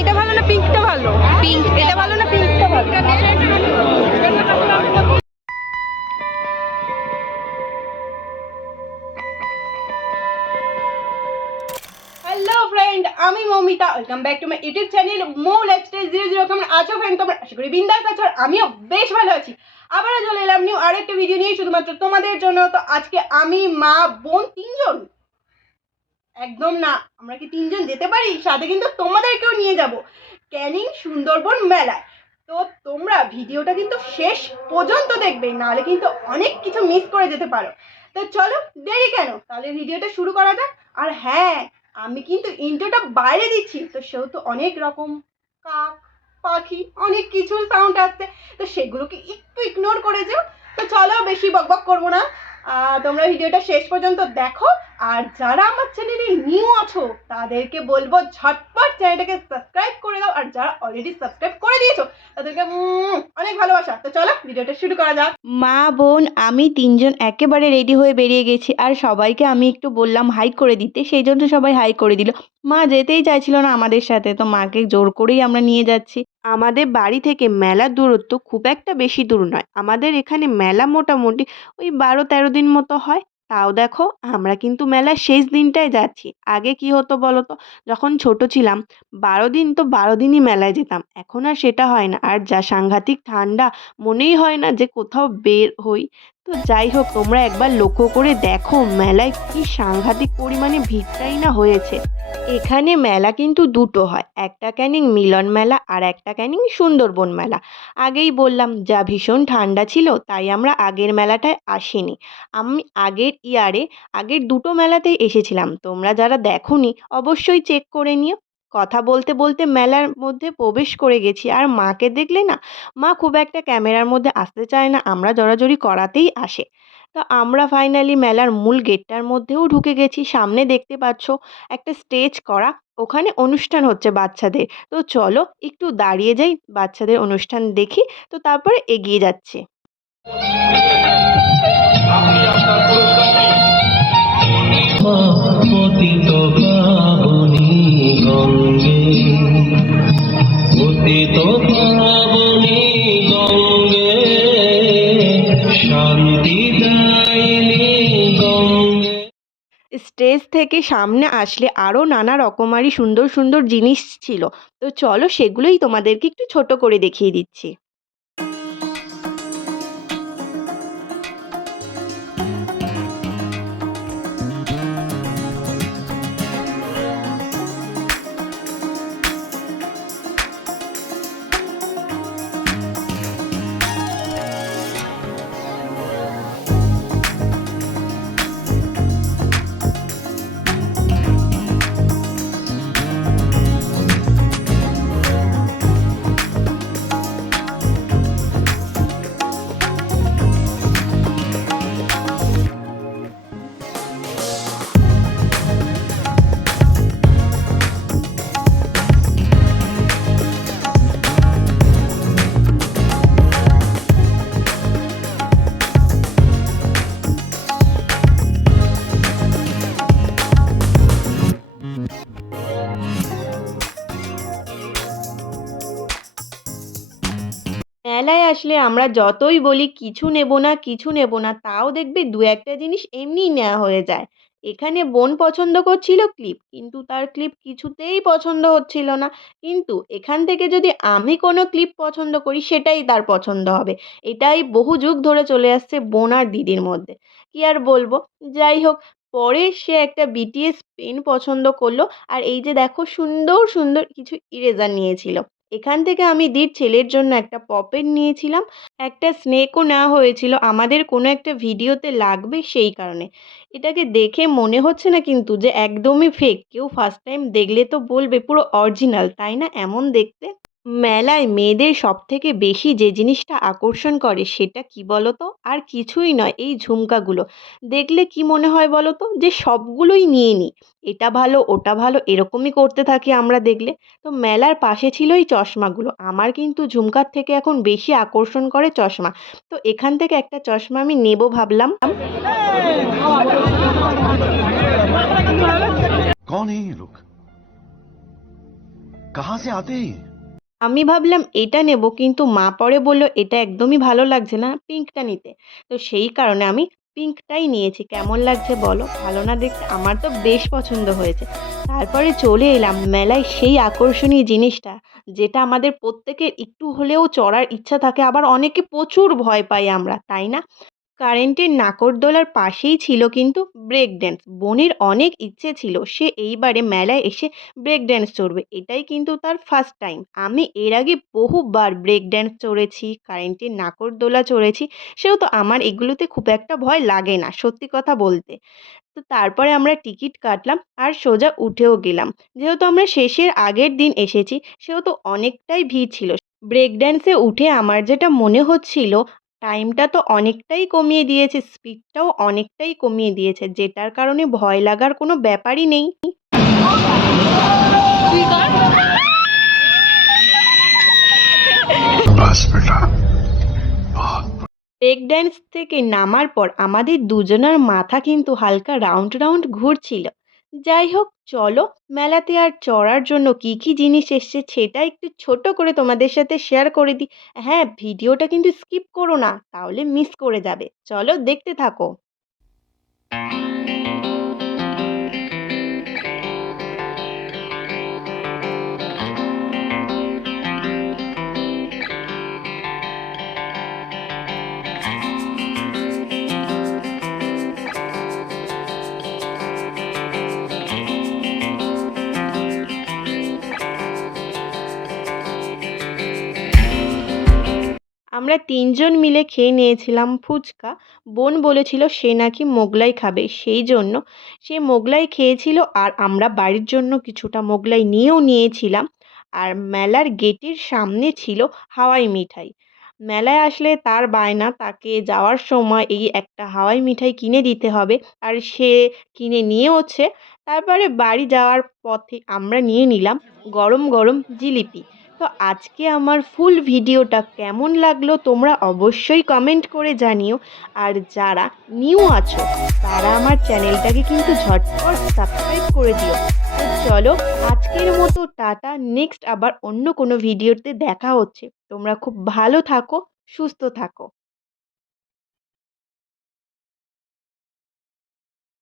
এটা ভালো না পিঙ্কটা ভালো? পিঙ্ক এটা ভালো না পিঙ্কটা ভালো? হ্যালো ফ্রেন্ড আমি Moumita. Welcome back to my YouTube channel Md lifestyle zero zero কেমন আছো ফ্রেন্ড তোমরা আশা করি বিন্দাস আছো আমিও বেশ ভালো আছি। আবারও চলে আরেকটা ভিডিও নিয়ে শুধুমাত্র তোমাদের জন্য। তো আজকে আমি, মা, বোন তিনজন। একদম না, আমরা কি তিনজন যেতে পারি? সাথে কিন্তু তোমাদেরকেও নিয়ে যাব। ক্যানিং সুন্দরবন মেলায়। তো তোমরা ভিডিওটা কিন্তু শেষ পর্যন্ত দেখবে, নাহলে কিন্তু অনেক কিছু মিস করে যেতে পারো। তো চলো, দেরি কেন? তাহলে ভিডিওটা শুরু করা যাক। আর হ্যাঁ আমি কিন্তু ইন্ট্রোটা বাইরে দিচ্ছি। তো সেহেতু অনেক রকম কাক, পাখি, অনেক কিছুর সাউন্ড আসছে। তো সেগুলোকে একটু ইগনোর করে যেও। তো বেশি বকবক করব না। তোমরা ভিডিওটা শেষ পর্যন্ত দেখো। আর যারা আমার চ্যানেলে নিউ আছো, তাদেরকে বলব ঝটপট চ্যানেলটাকে সাবস্ক্রাইব করে দাও। আর যারা অলরেডি সাবস্ক্রাইব করে দিয়েছ, তাদেরকে অনেক ভালোবাসা। তো চলো, ভিডিওটা শুরু করা যাক। মা, বোন, আমি তিনজন একেবারে রেডি হয়ে বেরিয়ে গেছি। আর সবাইকে আমি একটু বললাম হাই করে দিতে, সেই জন্য সবাই হাই করে দিল। মা যেতেই চাইছিল না আমাদের সাথে, তো মাকে জোর করেই আমরা নিয়ে যাচ্ছি। আমাদের বাড়ি থেকে মেলার দূরত্ব খুব একটা বেশি দূর নয়। আমাদের এখানে মেলা মোটামুটি ওই বারো তেরো দিন মতো হয়। তাও দেখো, আমরা কিন্তু মেলার শেষ দিনটায় যাচ্ছি। আগে কি হতো বলো তো যখন ছোট ছিলাম, বারো দিন তো বারো দিনই মেলায় যেতাম। এখন আর সেটা হয় না। আর যা সাংঘাতিক ঠান্ডা, মনেই হয় না যে কোথাও বের হই। তো যাই হোক, তোমরা একবার লক্ষ্য করে দেখো মেলায় কি সাংঘাতিক পরিমাণে ভিড়টাই না হয়েছে। এখানে মেলা কিন্তু দুটো হয়, একটা ক্যানিং মিলন মেলা আর একটা ক্যানিং সুন্দরবন মেলা। আগেই বললাম, যা ভীষণ ঠান্ডা ছিল, তাই আমরা আগের মেলাটায় আসিনি। আমি আগের ইয়ারে, আগের দুটো মেলাতেই এসেছিলাম। তোমরা যারা দেখোনি, অবশ্যই চেক করে নিও। কথা বলতে বলতে মেলার মধ্যে প্রবেশ করে গেছি। আর মাকে দেখলে না, মা খুব একটা ক্যামেরার মধ্যে আসতে চায় না, আমরা জড়াজড়ি করাতেই আসে। তো আমরা ফাইনালি মেলার মূল গেটটার মধ্যেও ঢুকে গেছি। সামনে দেখতে পাচ্ছ একটা স্টেজ করা, ওখানে অনুষ্ঠান হচ্ছে বাচ্চাদের। তো চলো একটু দাঁড়িয়ে যাই, বাচ্চাদের অনুষ্ঠান দেখি, তো তারপরে এগিয়ে যাচ্ছে। স্টেজ থেকে সামনে আসলে আরও নানা রকমারি সুন্দর সুন্দর জিনিস ছিল। তো চলো সেগুলোই তোমাদেরকে একটু ছোট করে দেখিয়ে দিচ্ছি। আসলে আমরা যতই বলি কিছু নেব না, কিছু নেব না, তাও দেখবে দু একটা জিনিস এমনিই নেওয়া হয়ে যায়। এখানে বোন পছন্দ করছিল ক্লিপ, কিন্তু তার ক্লিপ কিছুতেই পছন্দ হচ্ছিল না। কিন্তু এখান থেকে যদি আমি কোনো ক্লিপ পছন্দ করি, সেটাই তার পছন্দ হবে। এটাই বহু যুগ ধরে চলে আসছে বোন আর দিদির মধ্যে। কি আর বলব? যাই হোক, পরে সে একটা বিটিএস পেন পছন্দ করল, আর এই যে দেখো সুন্দর সুন্দর কিছু ইরেজার নিয়েছিল। এখান থেকে আমি দির ছেলের জন্য একটা পপেট নিয়েছিলাম। একটা স্নেকও নেওয়া হয়েছিল। আমাদের কোনো একটা ভিডিওতে লাগবে সেই কারণে। এটাকে দেখে মনে হচ্ছে না কিন্তু যে একদমই ফেক কেউ ফার্স্ট টাইম দেখলে তো বলবে পুরো অরিজিনাল তাই না? এমন দেখতে। মেলায় মেয়েদের সবথেকে বেশি যে জিনিসটা আকর্ষণ করে সেটা কি বলো তো আর কিছুই নয় এই ঝুমকাগুলো। দেখলে কি মনে হয় বলো তো যে সবগুলোই নিয়ে নিই এটা ভালো, ওটা ভালো, এরকমই করতে থাকি আমরা দেখলে। তো মেলার পাশে ছিল এই চশমাগুলো। আমার কিন্তু ঝুমকার থেকে এখন বেশি আকর্ষণ করে চশমা। তো এখান থেকে একটা চশমা আমি নেব ভাবলাম। কন সে আতে আমি ভাবলাম এটা নেব, কিন্তু মা পরে বলল, এটা একদমই ভালো লাগছে না পিঙ্কটা নিতে। তো সেই কারণে আমি পিঙ্কটাই নিয়েছি। কেমন লাগছে বলো? ভালো না দেখতে? আমার তো বেশ পছন্দ হয়েছে। তারপরে চলে এলাম মেলায় সেই আকর্ষণীয় জিনিসটা, যেটা আমাদের প্রত্যেকের একটু হলেও চড়ার ইচ্ছা থাকে, আবার অনেকে প্রচুর ভয় পাই আমরা, তাই না? কারেন্টের নাকরদোলার পাশেই ছিল কিন্তু ব্রেক ড্যান্স বোনের অনেক ইচ্ছে ছিল, সে এইবারে মেলায় এসে ব্রেক ড্যান্স চড়বে। এটাই কিন্তু তার ফার্স্ট টাইম আমি এর আগে বহুবার ব্রেক ড্যান্স চড়েছি, কারেন্টের নাকরদোলা চড়েছি সেহেতু আমার এগুলোতে খুব একটা ভয় লাগে না, সত্যি কথা বলতে। তো তারপরে আমরা টিকিট কাটলাম আর সোজা উঠেও গেলাম। যেহেতু আমরা শেষের আগের দিন এসেছি সেহেতু অনেকটাই ভিড় ছিল। ব্রেক ড্যান্সে উঠে আমার যেটা মনে হচ্ছিল টাইমটা তো অনেকটাই কমিয়ে দিয়েছে স্পিডটাও অনেকটাই কমিয়ে দিয়েছে যেটার কারণে ভয় লাগার কোনো ব্যাপারই নেই। ব্রেক ড্যান্স থেকে নামার পর আমাদের দুজনের মাথা কিন্তু হালকা রাউন্ড রাউন্ড ঘুরছিল। যাই হোক, চলো। মেলাতে আর চড়ার জন্য কি কি জিনিস এসছে সেটা একটু ছোট করে তোমাদের সাথে শেয়ার করে দিই হ্যাঁ ভিডিওটা কিন্তু স্কিপ করো না, তাহলে মিস করে যাবে। চলো, দেখতে থাকো। আমরা তিনজন মিলে খেয়ে নিয়েছিলাম ফুচকা। বোন বলেছিল সে নাকি মোগলাই খাবে, সেই জন্য সে মোগলাই খেয়েছিল আর আমরা বাড়ির জন্য কিছুটা মোগলাই নিয়েও নিয়েছিলাম। আর মেলার গেটের সামনে ছিল হাওয়াই মিঠাই। মেলায় আসলে তার বায়না, তাকে যাওয়ার সময় এই একটা হাওয়াই মিঠাই কিনে দিতে হবে আর সে কিনে নিয়েওছে। তারপরে বাড়ি যাওয়ার পথে আমরা নিয়ে নিলাম গরম গরম জিলিপি। তো আজকে আমার ফুল ভিডিওটা কেমন লাগল তোমরা অবশ্যই কমেন্ট করে জানিও। আর যারা নিউ আছো, তারা আমার চ্যানেলটাকে কিন্তু ঝটপট সাবস্ক্রাইব করে দিও। তো চলো আজকের মতো টাটা নেক্সট আবার অন্য কোনো ভিডিওতে দেখা হচ্ছে। তোমরা খুব ভালো থাকো, সুস্থ থাকো।